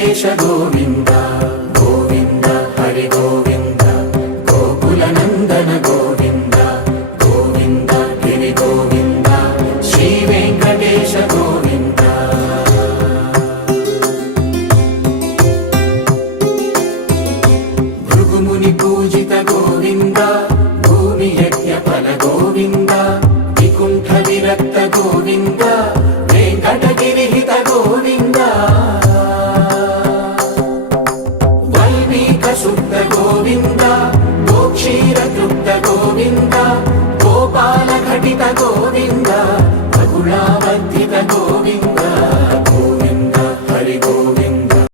వెంకటేశ గోవింద గోవింద హరి గోవింద గోకుల నందన గోవింద గోవింద గిరి గోవింద శ్రీ వెంకటేశ గోవింద భృగుముని పూజిత గోవింద భూమి యజ్ఞ ఫల గోవింద వికుంఠ విరక్త గోవింద వెంకటగిరిహిత గోవింద వల్మీక శుద్ధ గోవింద గోక్షీర తృప్త గోవింద గోపాల ఘటిత గోవింద బహుళావ